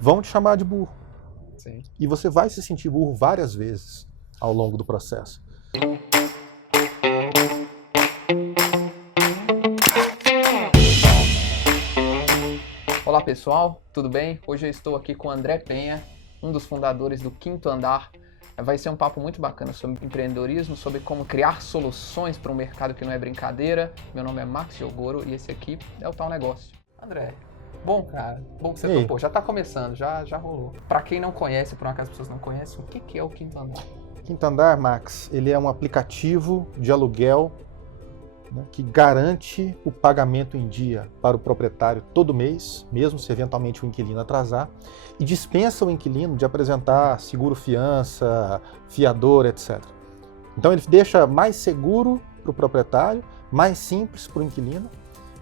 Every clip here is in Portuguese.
vão te chamar de burro. Sim. E você vai se sentir burro várias vezes ao longo do processo. Olá pessoal, tudo bem? Hoje eu estou aqui com o André Penha, um dos fundadores do Quinto Andar. Vai ser um papo muito bacana sobre empreendedorismo, sobre como criar soluções para um mercado que não é brincadeira. Meu nome é Max Yogoro e esse aqui é o Tal Negócio. André, bom cara, bom que você topou, já está começando, já rolou. Para quem não conhece, por um acaso as pessoas não conhecem, o que é o Quinto Andar? Quinto Andar, Max, ele é um aplicativo de aluguel, né, que garante o pagamento em dia para o proprietário todo mês, mesmo se eventualmente o inquilino atrasar, e dispensa o inquilino de apresentar seguro-fiança, fiador, etc. Então ele deixa mais seguro para o proprietário, mais simples para o inquilino,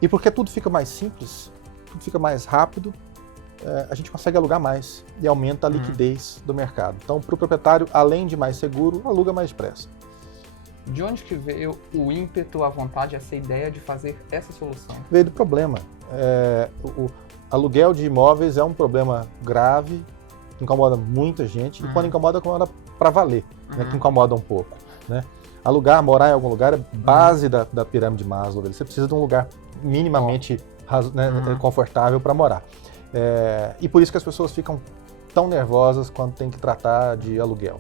e porque tudo fica mais simples, tudo fica mais rápido, a gente consegue alugar mais e aumenta a liquidez do mercado. Então, para o proprietário, além de mais seguro, aluga mais depressa. De onde que veio o ímpeto, a vontade, essa ideia de fazer essa solução? Veio do problema. O aluguel de imóveis é um problema grave, que incomoda muita gente, e quando incomoda para valer, né, que incomoda um pouco. Né? Alugar, morar em algum lugar é base da pirâmide de Maslow. Você precisa de um lugar minimamente confortável para morar. E por isso que as pessoas ficam tão nervosas quando tem que tratar de aluguel.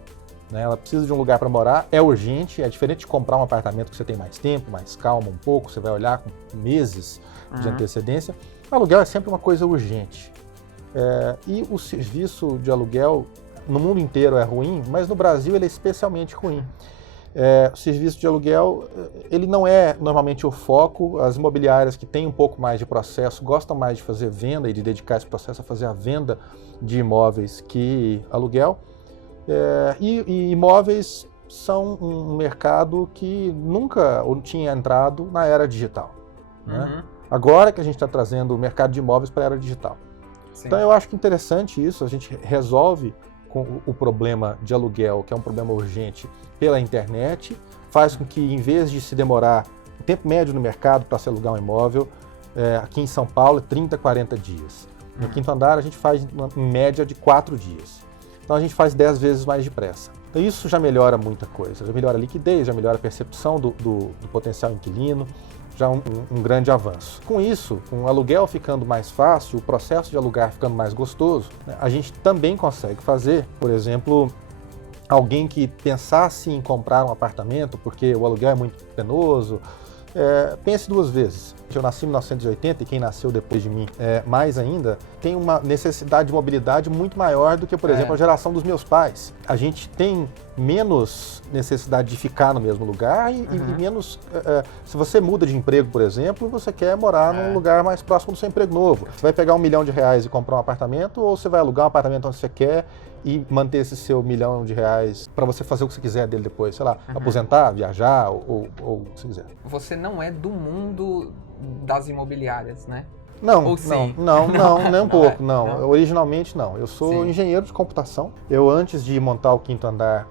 Ela precisa de um lugar para morar, é urgente, é diferente de comprar um apartamento que você tem mais tempo, mais calma um pouco, você vai olhar com meses de antecedência. O aluguel é sempre uma coisa urgente. E o serviço de aluguel no mundo inteiro é ruim, mas no Brasil ele é especialmente ruim. O serviço de aluguel, ele não é normalmente o foco. As imobiliárias que têm um pouco mais de processo gostam mais de fazer venda e de dedicar esse processo a fazer a venda de imóveis que aluguel. E imóveis são um mercado que nunca tinha entrado na era digital. Né? Agora que a gente está trazendo o mercado de imóveis para a era digital. Sim. Então eu acho que interessante isso, a gente resolve com o problema de aluguel, que é um problema urgente, pela internet, faz com que, em vez de se demorar o tempo médio no mercado para se alugar um imóvel, aqui em São Paulo é 30, 40 dias. No Quinto Andar a gente faz em média de 4 dias. Então a gente faz 10 vezes mais depressa. Então isso já melhora muita coisa, já melhora a liquidez, já melhora a percepção do potencial inquilino, já um grande avanço. Com isso, com o aluguel ficando mais fácil, o processo de alugar ficando mais gostoso, né, a gente também consegue fazer, por exemplo, alguém que pensasse em comprar um apartamento porque o aluguel é muito penoso, pense duas vezes. Eu nasci em 1980 e quem nasceu depois de mim, mais ainda, tem uma necessidade de mobilidade muito maior do que, por exemplo, a geração dos meus pais. A gente tem menos necessidade de ficar no mesmo lugar e menos... se você muda de emprego, por exemplo, você quer morar num lugar mais próximo do seu emprego novo. Você vai pegar R$1 milhão e comprar um apartamento, ou você vai alugar um apartamento onde você quer e manter esse seu R$1 milhão para você fazer o que você quiser dele depois, sei lá, aposentar, viajar ou o que você quiser. Você não é do mundo das imobiliárias, né? Não, ou sim? Nem um pouco, não. Originalmente não. Eu sou engenheiro de computação. Eu, antes de montar o Quinto Andar,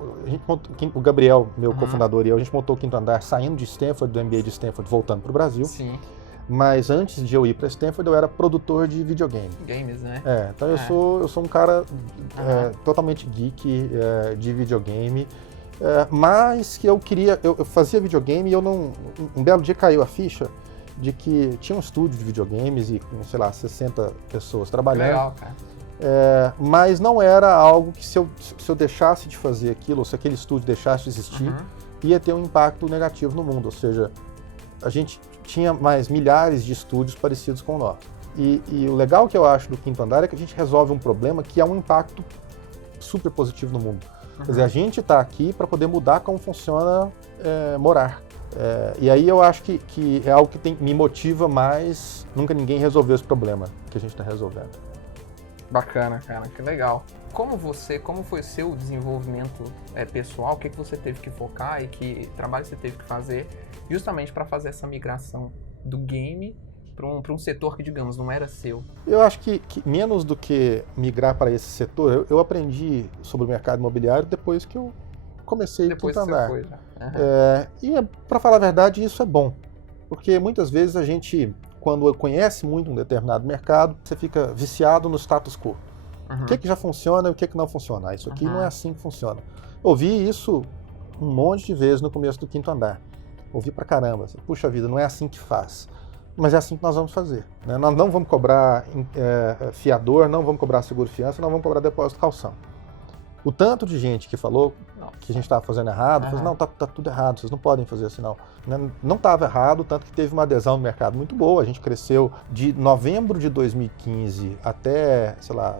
o Gabriel, meu cofundador, e eu, a gente montou o Quinto Andar saindo de Stanford, do MBA de Stanford, voltando para o Brasil. Sim. Mas antes de eu ir para Stanford, eu era produtor de videogame. Games, né? Então eu sou um cara totalmente geek de videogame. Mas que eu fazia videogame e um belo dia caiu a ficha de que tinha um estúdio de videogames e, sei lá, 60 pessoas trabalhando. Legal, cara. Mas não era algo que se eu deixasse de fazer aquilo, ou se aquele estúdio deixasse de existir, ia ter um impacto negativo no mundo. Ou seja, a gente tinha mais milhares de estúdios parecidos com o nosso. E o legal que eu acho do Quinto Andar é que a gente resolve um problema que é um impacto super positivo no mundo. Quer dizer, a gente está aqui para poder mudar como funciona morar. E aí eu acho que é algo que me motiva mais. Nunca ninguém resolveu esse problema que a gente está resolvendo. Bacana, cara, que legal. Como foi seu desenvolvimento pessoal? O que você teve que focar e que trabalho você teve que fazer justamente para fazer essa migração do game para um setor que, digamos, não era seu? Eu acho que menos do que migrar para esse setor, eu aprendi sobre o mercado imobiliário depois que eu comecei Depois Quinto que Andar. você foi, já. E, para falar a verdade, isso é bom. Porque muitas vezes a gente, quando conhece muito um determinado mercado, você fica viciado no status quo. O que já funciona e o que não funciona. Isso aqui não é assim que funciona. Ouvi isso um monte de vezes no começo do Quinto Andar. Ouvi pra caramba. Assim, puxa vida, não é assim que faz. Mas é assim que nós vamos fazer. Né? Nós não vamos cobrar fiador, não vamos cobrar seguro-fiança, não vamos cobrar depósito calção. O tanto de gente que falou que a gente estava fazendo errado, falou assim, não, tá tudo errado, vocês não podem fazer assim não. Não estava errado, tanto que teve uma adesão no mercado muito boa. A gente cresceu de novembro de 2015 até, sei lá,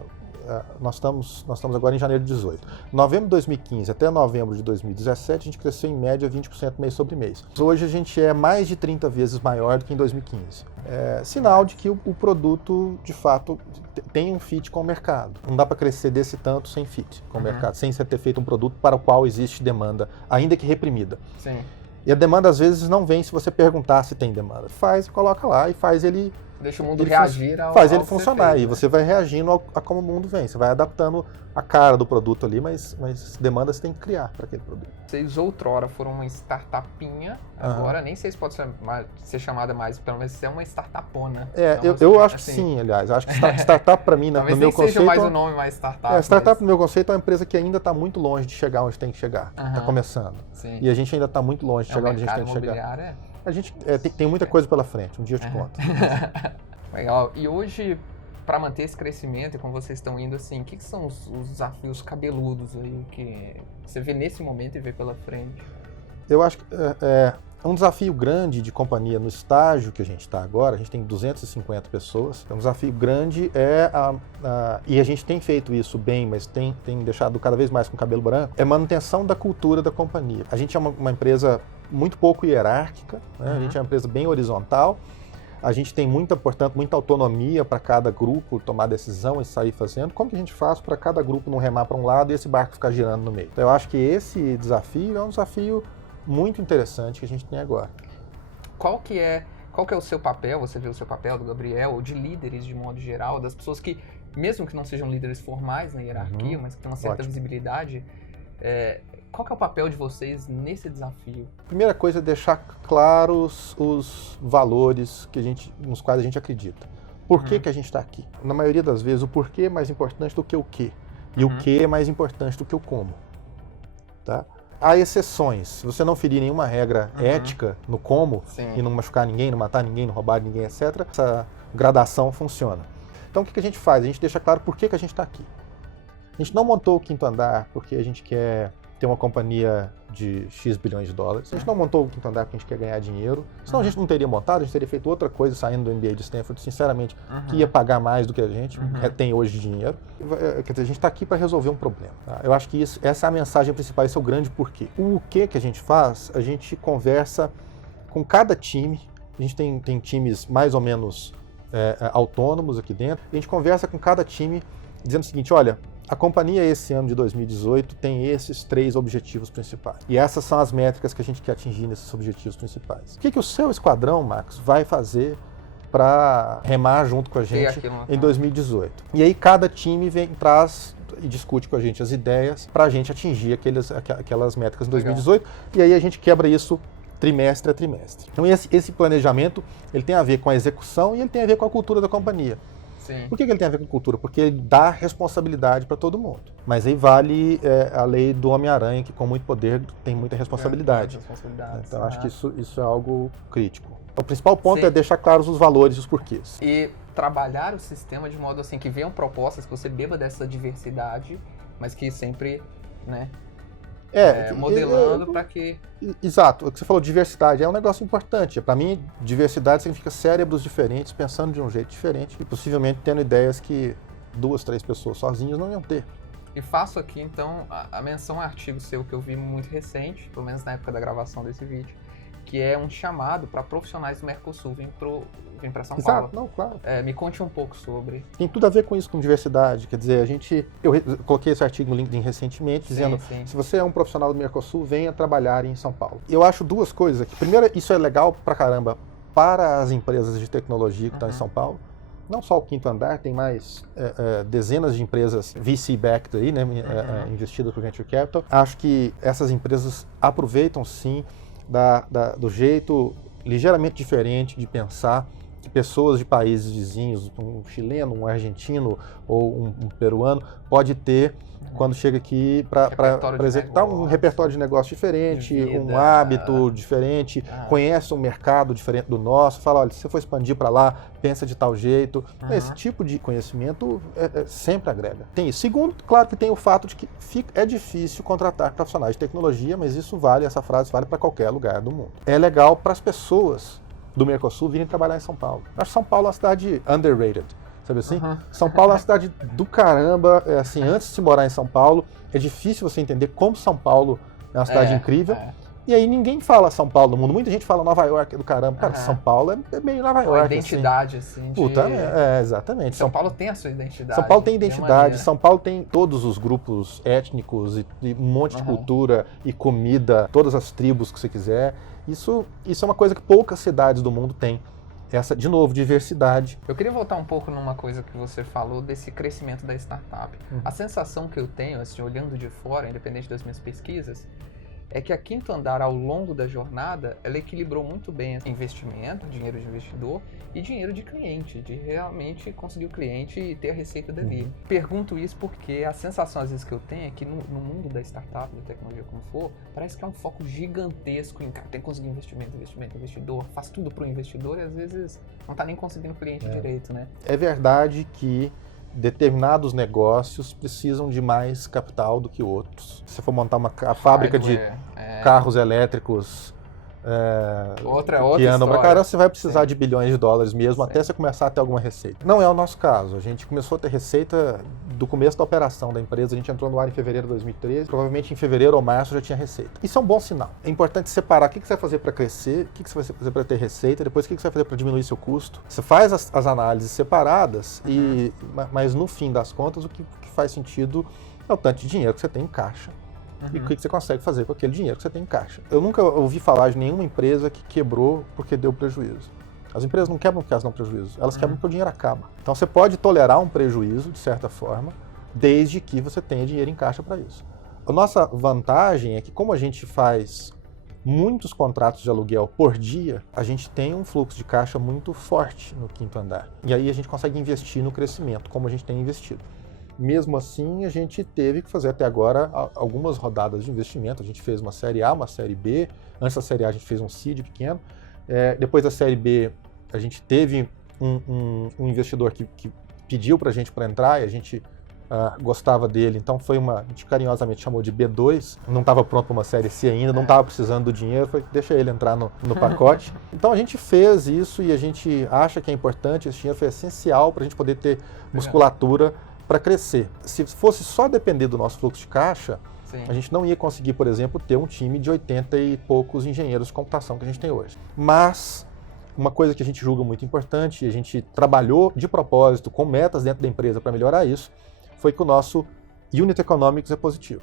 nós estamos agora em janeiro de 2018. Novembro de 2015 até novembro de 2017, a gente cresceu em média 20% mês sobre mês. Hoje a gente é mais de 30 vezes maior do que em 2015. É sinal de que o produto, de fato, tem um fit com o mercado. Não dá para crescer desse tanto sem fit com o mercado, sem você ter feito um produto para o qual existe demanda, ainda que reprimida. Sim. E a demanda, às vezes, não vem se você perguntar se tem demanda. Faz, coloca lá e faz ele... Deixa o mundo reagir ao faz ele que funcionar, fez, e você vai reagindo a como o mundo vem. Você vai adaptando a cara do produto ali, mas demanda você tem que criar para aquele produto. Vocês outrora foram uma startupinha, agora nem sei se pode ser chamada mais, pelo menos é uma startupona. Então, eu acho que sim, aliás. Acho que startup para mim, no meu conceito... seja mais o nome mais startup. Startup, no meu conceito, é uma empresa que ainda está muito longe de chegar onde tem que chegar. Está começando. Sim. E a gente ainda está muito longe de chegar onde a gente tem que chegar. A gente tem muita coisa pela frente, um dia eu te conto. Legal. E hoje, para manter esse crescimento e como vocês estão indo, assim, o que são os desafios cabeludos aí que você vê nesse momento e vê pela frente? Eu acho que um desafio grande de companhia no estágio que a gente está agora, a gente tem 250 pessoas, um desafio grande e a gente tem feito isso bem, mas tem deixado cada vez mais com cabelo branco, é manutenção da cultura da companhia. A gente é uma empresa muito pouco hierárquica, né? A gente é uma empresa bem horizontal, a gente tem portanto, muita autonomia para cada grupo tomar decisão e sair fazendo. Como que a gente faz para cada grupo não remar para um lado e esse barco ficar girando no meio? Então eu acho que esse desafio é um desafio muito interessante que a gente tem agora. Qual que é o seu papel, você vê o seu papel do Gabriel, ou de líderes de modo geral, das pessoas que, mesmo que não sejam líderes formais na hierarquia, mas que têm uma certa visibilidade, qual que é o papel de vocês nesse desafio? Primeira coisa é deixar claros os valores nos quais a gente acredita. Por que a gente está aqui? Na maioria das vezes, o porquê é mais importante do que o quê. E o quê é mais importante do que o como. Tá? Há exceções. Se você não ferir nenhuma regra ética no como, e não machucar ninguém, não matar ninguém, não roubar ninguém, etc., essa gradação funciona. Então o que a gente faz? A gente deixa claro por que a gente está aqui. A gente não montou o Quinto Andar porque a gente quer ter uma companhia de X bilhões de dólares. A gente não montou o Quinto Andar porque a gente quer ganhar dinheiro. Senão a gente não teria montado, a gente teria feito outra coisa saindo do MBA de Stanford, sinceramente, que ia pagar mais do que a gente tem hoje de dinheiro. Quer dizer, a gente está aqui para resolver um problema. Tá? Eu acho que essa é a mensagem principal, esse é o grande porquê. O que a gente faz? A gente conversa com cada time. A gente tem times mais ou menos autônomos aqui dentro. A gente conversa com cada time dizendo o seguinte, olha, a companhia esse ano de 2018 tem esses 3 objetivos principais. E essas são as métricas que a gente quer atingir nesses objetivos principais. O que o seu esquadrão, Marcos, vai fazer para remar junto com a gente em 2018? E aí cada time traz e discute com a gente as ideias para a gente atingir aquelas métricas em 2018. E aí a gente quebra isso trimestre a trimestre. Então esse planejamento ele tem a ver com a execução e ele tem a ver com a cultura da companhia. Sim. Por que ele tem a ver com cultura? Porque ele dá responsabilidade para todo mundo. Mas aí vale a lei do Homem-Aranha, que com muito poder tem muita responsabilidade. Então acho que isso é algo crítico. O principal ponto é deixar claros os valores e os porquês. E trabalhar o sistema de modo assim que venham propostas, que você beba dessa diversidade, mas que sempre, né, modelando para que... Exato, o que você falou, diversidade, é um negócio importante. Para mim, diversidade significa cérebros diferentes, pensando de um jeito diferente e possivelmente tendo ideias que 2, 3 pessoas sozinhas não iam ter. E faço aqui, então, a menção a um artigo seu que eu vi muito recente, pelo menos na época da gravação desse vídeo, que é um chamado para profissionais do Mercosul vir para São Paulo. Não, claro. Me conte um pouco sobre. Tem tudo a ver com isso, com diversidade. Quer dizer, eu coloquei esse artigo no LinkedIn recentemente, dizendo, se você é um profissional do Mercosul, venha trabalhar em São Paulo. Eu acho 2 coisas aqui. Primeiro, isso é legal pra caramba para as empresas de tecnologia que estão em São Paulo. Não só o Quinto Andar, tem mais dezenas de empresas VC-backed aí, né, investidas por Venture Capital. Acho que essas empresas aproveitam sim do jeito ligeiramente diferente de pensar pessoas de países vizinhos, um chileno, um argentino ou um peruano, pode ter quando chega aqui para executar um repertório de negócio diferente, um hábito diferente, conhece um mercado diferente do nosso, fala, olha, se você for expandir para lá, pensa de tal jeito. Esse tipo de conhecimento sempre agrega. Tem isso. Segundo, claro que tem o fato de que é difícil contratar profissionais de tecnologia, mas essa frase vale para qualquer lugar do mundo. É legal para as pessoas do Mercosul virem trabalhar em São Paulo. Eu acho São Paulo uma cidade underrated. Sabe assim? São Paulo é uma cidade do caramba, assim, antes de se morar em São Paulo, é difícil você entender como São Paulo é uma cidade incrível. E aí ninguém fala São Paulo no mundo, muita gente fala Nova York do caramba. Cara, São Paulo é meio Nova York. A identidade, assim. Puta, exatamente. São Paulo tem a sua identidade. São Paulo tem identidade, São Paulo tem todos os grupos étnicos e um monte de cultura e comida, todas as tribos que você quiser. Isso é uma coisa que poucas cidades do mundo têm. Essa, de novo, diversidade. Eu queria voltar um pouco numa coisa que você falou desse crescimento da startup. A sensação que eu tenho, assim, olhando de fora, independente das minhas pesquisas, é que a Quinto Andar, ao longo da jornada, ela equilibrou muito bem investimento, dinheiro de investidor e dinheiro de cliente, de realmente conseguir o cliente e ter a receita dali. Pergunto isso porque a sensação, às vezes, que eu tenho é que no mundo da startup, da tecnologia, como for, parece que é um foco gigantesco em, cara, tem que conseguir investidor, faz tudo para o investidor e, às vezes, não está nem conseguindo cliente direito, né? É verdade que determinados negócios precisam de mais capital do que outros. Se você for montar a fábrica de carros elétricos que andam para caramba, você vai precisar de bilhões de dólares mesmo, até você começar a ter alguma receita. Não é o nosso caso. A gente começou a ter receita do começo da operação da empresa. A gente entrou no ar em fevereiro de 2013. Provavelmente em fevereiro ou março já tinha receita. Isso é um bom sinal. É importante separar o que você vai fazer para crescer, o que você vai fazer para ter receita, depois o que você vai fazer para diminuir seu custo. Você faz as análises separadas, mas no fim das contas o que faz sentido é o tanto de dinheiro que você tem em caixa. E o que você consegue fazer com aquele dinheiro que você tem em caixa. Eu nunca ouvi falar de nenhuma empresa que quebrou porque deu prejuízo. As empresas não quebram porque elas dão prejuízo, elas quebram porque o dinheiro acaba. Então você pode tolerar um prejuízo, de certa forma, desde que você tenha dinheiro em caixa para isso. A nossa vantagem é que, como a gente faz muitos contratos de aluguel por dia, a gente tem um fluxo de caixa muito forte no Quinto Andar. E aí a gente consegue investir no crescimento, como a gente tem investido. Mesmo assim, a gente teve que fazer até agora algumas rodadas de investimento. A gente fez uma série A, uma série B. Antes da série A, a gente fez um seed pequeno. Depois da série B, a gente teve um investidor que pediu para a gente para entrar e a gente gostava dele. Então, a gente carinhosamente chamou de B2. Não estava pronto para uma série C ainda, não estava precisando do dinheiro. Foi, deixa ele entrar no pacote. Então, a gente fez isso e a gente acha que é importante. Esse dinheiro foi essencial para a gente poder ter musculatura para crescer. Se fosse só depender do nosso fluxo de caixa, a gente não ia conseguir, por exemplo, ter um time de 80 e poucos engenheiros de computação que a gente tem hoje. Mas uma coisa que a gente julga muito importante, e a gente trabalhou de propósito com metas dentro da empresa para melhorar isso, foi que o nosso Unit Economics é positivo.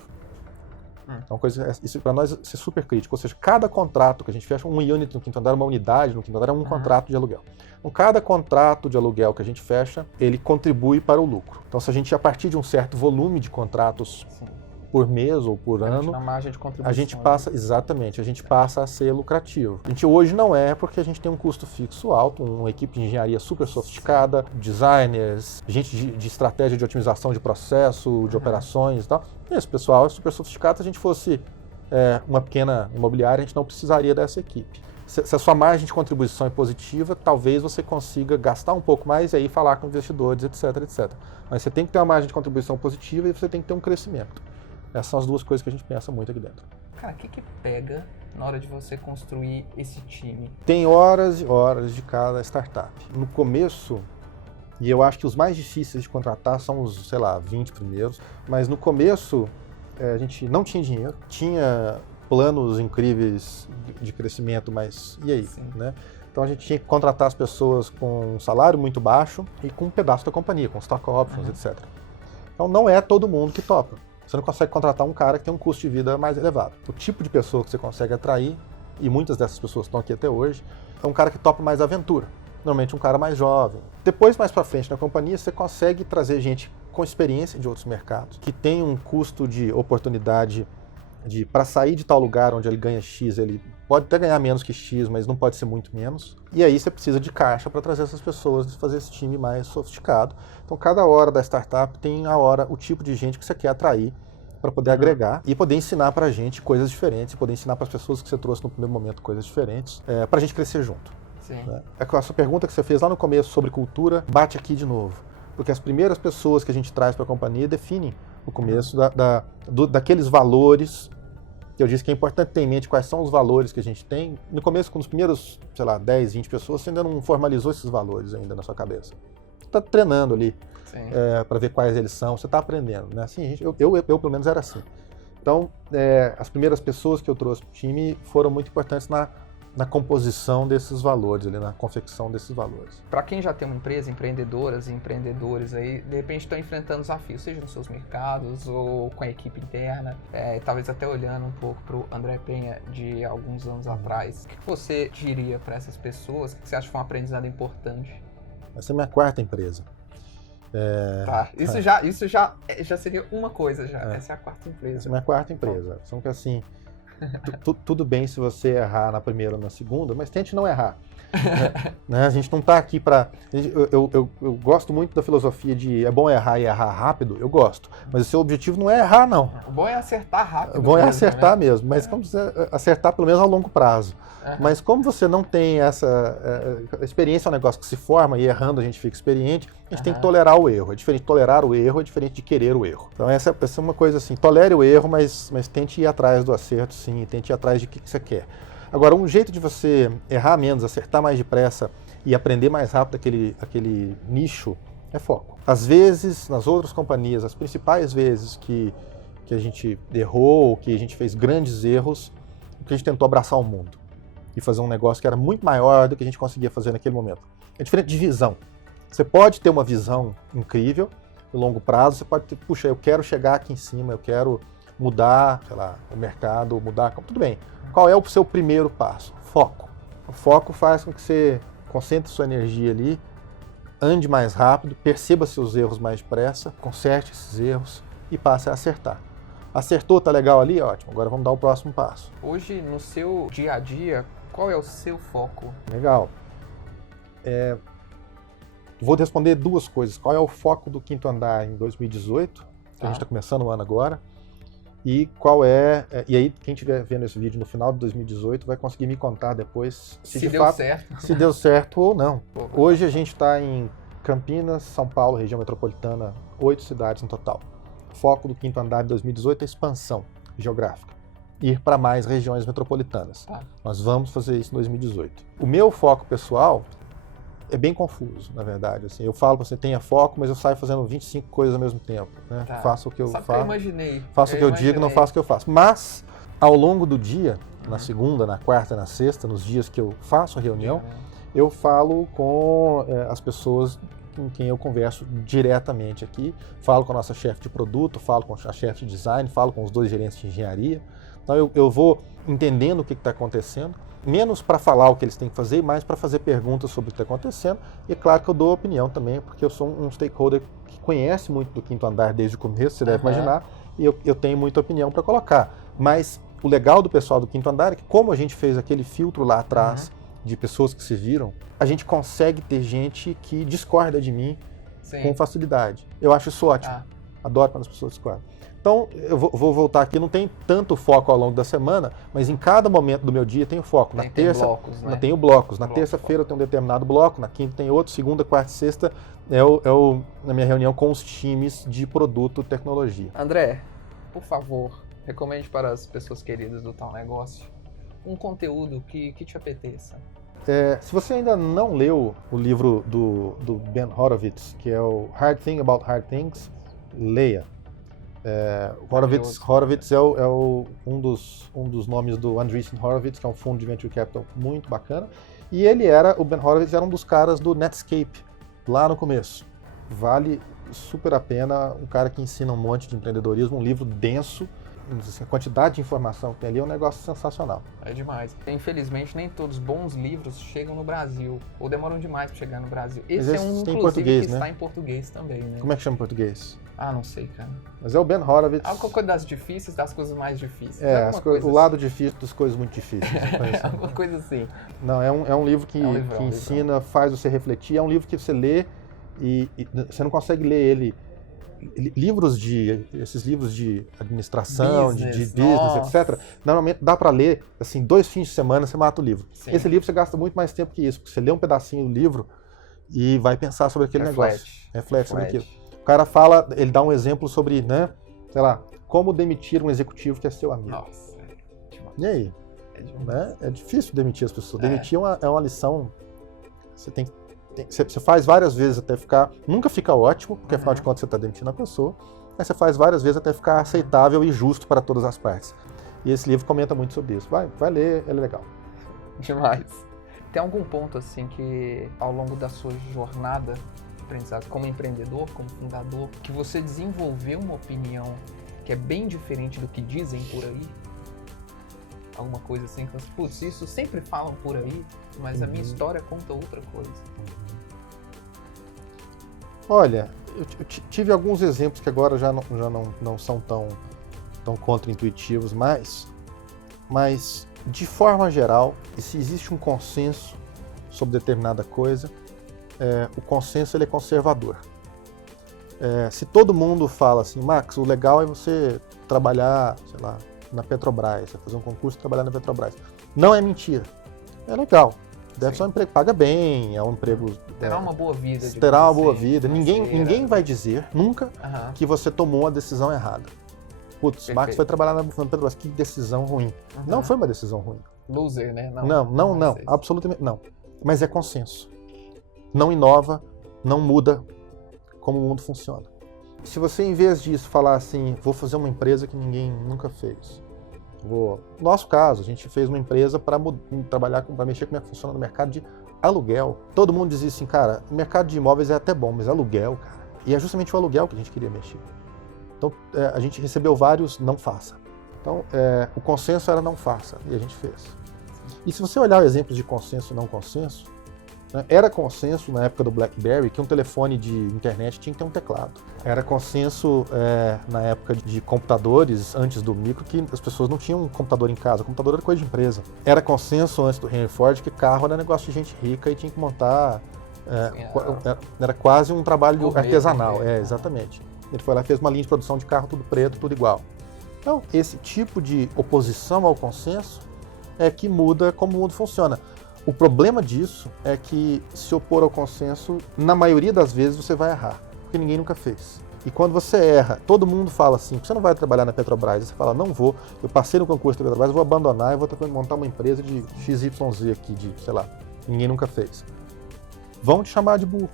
Então, isso para nós é super crítico. Ou seja, cada contrato que a gente fecha, um unit no Quinto Andar, uma unidade no Quinto Andar, é um contrato de aluguel. Então, cada contrato de aluguel que a gente fecha, ele contribui para o lucro. Então, se a gente, a partir de um certo volume de contratos por mês ou por ano, a gente passa, exatamente, a gente passa a ser lucrativo. A gente hoje não é, porque a gente tem um custo fixo alto, uma equipe de engenharia super sofisticada, designers, gente de estratégia de otimização de processo, de operações e tal. E esse pessoal é super sofisticado. Se a gente fosse uma pequena imobiliária, a gente não precisaria dessa equipe. Se a sua margem de contribuição é positiva, talvez você consiga gastar um pouco mais e aí falar com investidores, etc, etc. Mas você tem que ter uma margem de contribuição positiva e você tem que ter um crescimento. Essas são as duas coisas que a gente pensa muito aqui dentro. Cara, o que pega na hora de você construir esse time? Tem horas e horas de cada startup. No começo, e eu acho que os mais difíceis de contratar são os, 20 primeiros, mas no começo a gente não tinha dinheiro, tinha planos incríveis de crescimento, mas e aí? Né? Então a gente tinha que contratar as pessoas com um salário muito baixo e com um pedaço da companhia, com stock options, etc. Então não é todo mundo que topa. Você não consegue contratar um cara que tem um custo de vida mais elevado. O tipo de pessoa que você consegue atrair, e muitas dessas pessoas estão aqui até hoje, é um cara que topa mais aventura. Normalmente um cara mais jovem. Depois, mais para frente na companhia, você consegue trazer gente com experiência de outros mercados, que tem um custo de oportunidade para sair de tal lugar onde ele ganha X, ele pode até ganhar menos que X, mas não pode ser muito menos. E aí você precisa de caixa para trazer essas pessoas e fazer esse time mais sofisticado. Então cada hora da startup tem o tipo de gente que você quer atrair para poder agregar e poder ensinar para a gente coisas diferentes, poder ensinar para as pessoas que você trouxe no primeiro momento coisas diferentes, para a gente crescer junto. Sim. Né? A sua pergunta que você fez lá no começo sobre cultura, bate aqui de novo. Porque as primeiras pessoas que a gente traz para a companhia definem o começo daqueles valores que eu disse que é importante ter em mente quais são os valores que a gente tem. No começo, com os primeiros, 10, 20 pessoas, você ainda não formalizou esses valores ainda na sua cabeça. Você está treinando ali para ver quais eles são, você está aprendendo. Né? Assim, eu, pelo menos, era assim. Então, as primeiras pessoas que eu trouxe para o time foram muito importantes na composição desses valores, ali, na confecção desses valores. Para quem já tem uma empresa, empreendedoras e empreendedores aí, de repente estão enfrentando desafios, seja nos seus mercados ou com a equipe interna, talvez até olhando um pouco para o André Penha de alguns anos atrás. O que você diria para essas pessoas? O que você acha que foi um aprendizado importante? Essa é a minha quarta empresa. Tá. Isso já seria uma coisa já. Essa é a quarta empresa. Essa é a minha quarta empresa. São que assim, tudo bem se você errar na primeira ou na segunda, mas tente não errar. Né? A gente não está aqui para... Eu gosto muito da filosofia de é bom errar e errar rápido, eu gosto. Mas o seu objetivo não é errar, não. O bom é acertar rápido. O bom é acertar mesmo, mas como você acertar pelo menos a longo prazo. Mas como você não tem essa... experiência é um negócio que se forma e errando a gente fica experiente, a gente tem que tolerar o erro. É diferente de tolerar o erro, é diferente de querer o erro. Então essa é uma coisa assim, tolere o erro, mas tente ir atrás do acerto, sim, tente ir atrás de o que você quer. Agora, um jeito de você errar menos, acertar mais depressa e aprender mais rápido aquele nicho é foco. Às vezes, nas outras companhias, as principais vezes que a gente errou, que a gente fez grandes erros, que a gente tentou abraçar o mundo e fazer um negócio que era muito maior do que a gente conseguia fazer naquele momento. É diferente de visão. Você pode ter uma visão incrível, no longo prazo, você pode ter, puxa, eu quero chegar aqui em cima, eu quero mudar, o mercado, tudo bem. Qual é o seu primeiro passo? Foco. O foco faz com que você concentre sua energia ali, ande mais rápido, perceba seus erros mais depressa, conserte esses erros e passe a acertar. Acertou, tá legal ali? Ótimo, agora vamos dar o próximo passo. Hoje, no seu dia a dia, qual é o seu foco? Legal. Vou responder duas coisas. Qual é o foco do Quinto Andar em 2018? Que a gente está começando o ano agora. E qual e aí quem estiver vendo esse vídeo no final de 2018 vai conseguir me contar depois se de deu fato, certo. Se deu certo ou não. Hoje a gente está em Campinas, São Paulo, região metropolitana, 8 cidades no total. O foco do Quinto Andar de 2018 é expansão geográfica. Ir para mais regiões metropolitanas. Nós vamos fazer isso em 2018. O meu foco pessoal é bem confuso, na verdade. Assim, eu falo para você, tenha foco, mas eu saio fazendo 25 coisas ao mesmo tempo. Né? Faço o que eu faço. Eu imaginei. Faço o que eu digo, não faço o que eu faço. Mas, ao longo do dia, na segunda, na quarta, na sexta, nos dias que eu faço a reunião, eu falo com as pessoas com quem eu converso diretamente aqui. Falo com a nossa chefe de produto, falo com a chefe de design, falo com os 2 gerentes de engenharia. Então eu vou entendendo o que está acontecendo, menos para falar o que eles têm que fazer, mais para fazer perguntas sobre o que está acontecendo. E é claro que eu dou opinião também, porque eu sou um stakeholder que conhece muito do Quinto Andar desde o começo, você deve imaginar, e eu tenho muita opinião para colocar. Mas o legal do pessoal do Quinto Andar é que, como a gente fez aquele filtro lá atrás de pessoas que se viram, a gente consegue ter gente que discorda de mim com facilidade. Eu acho isso ótimo. Adoro quando as pessoas discordam. Então, eu vou voltar aqui, não tem tanto foco ao longo da semana, mas em cada momento do meu dia tem o foco. Na terça, blocos, né? Eu tenho blocos. Na terça-feira eu tenho um determinado bloco, na quinta tem outro, segunda, quarta e sexta na minha reunião com os times de produto e tecnologia. André, por favor, recomende para as pessoas queridas do Tal Negócio um conteúdo que te apeteça. Se você ainda não leu o livro do Ben Horowitz, que é o Hard Thing About Hard Things, leia. Horowitz é um dos nomes do Andreessen Horowitz, que é um fundo de venture capital muito bacana. E o Ben Horowitz era um dos caras do Netscape, lá no começo. Vale super a pena, um cara que ensina um monte de empreendedorismo, um livro denso, assim, a quantidade de informação que tem ali é um negócio sensacional. É demais. Infelizmente, nem todos os bons livros chegam no Brasil, ou demoram demais para chegar no Brasil. Esse é um, tem inclusive, português, que né? está em português também, né? Como é que chama em português? Ah, não sei, cara. Mas é o Ben Horowitz. Alguma coisa das difíceis, das coisas mais difíceis. O lado difícil das coisas muito difíceis. Alguma coisa assim. Não, é um livro que ensina, faz você refletir. É um livro que você lê e você não consegue ler ele. Esses livros de administração, de business, etc. Normalmente dá para ler, assim, 2 fins de semana você mata o livro. Sim. Esse livro você gasta muito mais tempo que isso, porque você lê um pedacinho do livro e vai pensar sobre aquele negócio. Reflete sobre aquilo. O cara fala, ele dá um exemplo sobre, né, sei lá, como demitir um executivo que é seu amigo. Nossa, e aí? É difícil demitir as pessoas. Demitir é uma lição. Você faz várias vezes até ficar... Nunca fica ótimo, porque afinal de contas você está demitindo a pessoa. Mas você faz várias vezes até ficar aceitável e justo para todas as partes. E esse livro comenta muito sobre isso. Vai ler, ele é legal. Demais. Tem algum ponto, assim, que ao longo da sua jornada de aprendizado como empreendedor, como fundador, que você desenvolveu uma opinião que é bem diferente do que dizem por aí? Alguma coisa assim, que você, putz, isso sempre falam por aí, mas a minha história conta outra coisa. Olha, eu tive alguns exemplos que agora já não são tão contra-intuitivos mais, mas de forma geral, se existe um consenso sobre determinada coisa, o consenso ele é conservador. Se todo mundo fala assim, Max, o legal é você trabalhar, sei lá, na Petrobras, você fazer um concurso e trabalhar na Petrobras. Não é mentira. É legal. Deve ser um emprego que paga bem, é um emprego... Terá uma boa vida. Terá uma boa vida. Ninguém vai dizer nunca que você tomou uma decisão errada. Putz, Max foi trabalhar na Petrobras, que decisão ruim. Não foi uma decisão ruim. Loser, né? Não, absolutamente não. Mas é consenso. Não inova, não muda como o mundo funciona. Se você, em vez disso, falar assim, vou fazer uma empresa que ninguém nunca fez. No nosso caso, a gente fez uma empresa para mexer como é que funciona no mercado de aluguel. Todo mundo dizia assim, cara, o mercado de imóveis é até bom, mas aluguel, cara. E é justamente o aluguel que a gente queria mexer. Então, a gente recebeu vários não faça. Então, o consenso era não faça, e a gente fez. E se você olhar exemplos de consenso e não consenso, né, era consenso na época do BlackBerry que um telefone de internet tinha que ter um teclado. Era consenso na época de computadores, antes do micro, que as pessoas não tinham um computador em casa, o computador era coisa de empresa. Era consenso antes do Henry Ford que carro era negócio de gente rica e tinha que montar... era quase um trabalho artesanal, exatamente. Ele foi lá e fez uma linha de produção de carro tudo preto, tudo igual. Então, esse tipo de oposição ao consenso é que muda como o mundo funciona. O problema disso é que se opor ao consenso, na maioria das vezes você vai errar, porque ninguém nunca fez. E quando você erra, todo mundo fala assim, você não vai trabalhar na Petrobras, você fala, não vou, eu passei no concurso da Petrobras, vou abandonar e vou montar uma empresa de XYZ aqui, sei lá, ninguém nunca fez. Vão te chamar de burro.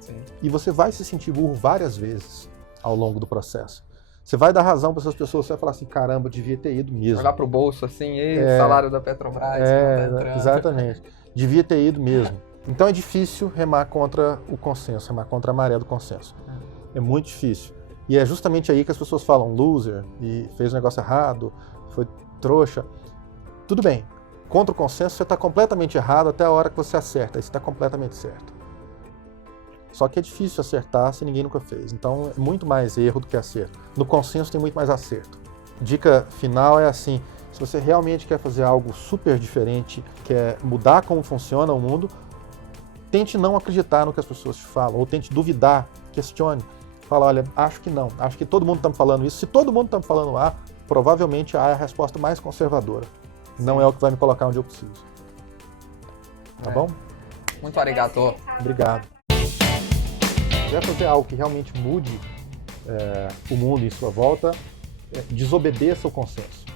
Sim. E você vai se sentir burro várias vezes ao longo do processo. Você vai dar razão para essas pessoas, você vai falar assim, caramba, eu devia ter ido mesmo. Olhar pro bolso assim, salário da Petrobras. Exatamente. Devia ter ido mesmo. Então é difícil remar contra o consenso, remar contra a maré do consenso. É muito difícil. E é justamente aí que as pessoas falam loser, e fez o negócio errado, foi trouxa. Tudo bem, contra o consenso você está completamente errado até a hora que você acerta, aí você está completamente certo. Só que é difícil acertar se ninguém nunca fez. Então é muito mais erro do que acerto. No consenso tem muito mais acerto. Dica final é assim, se você realmente quer fazer algo super diferente, quer mudar como funciona o mundo, tente não acreditar no que as pessoas te falam, ou tente duvidar, questione. Fala, olha, acho que não, acho que todo mundo está me falando isso. Se todo mundo está me falando A, provavelmente A é a resposta mais conservadora. Sim. Não é o que vai me colocar onde eu preciso. Tá bom? Muito arigato. Obrigado. Se quiser fazer algo que realmente mude o mundo em sua volta, desobedeça o consenso.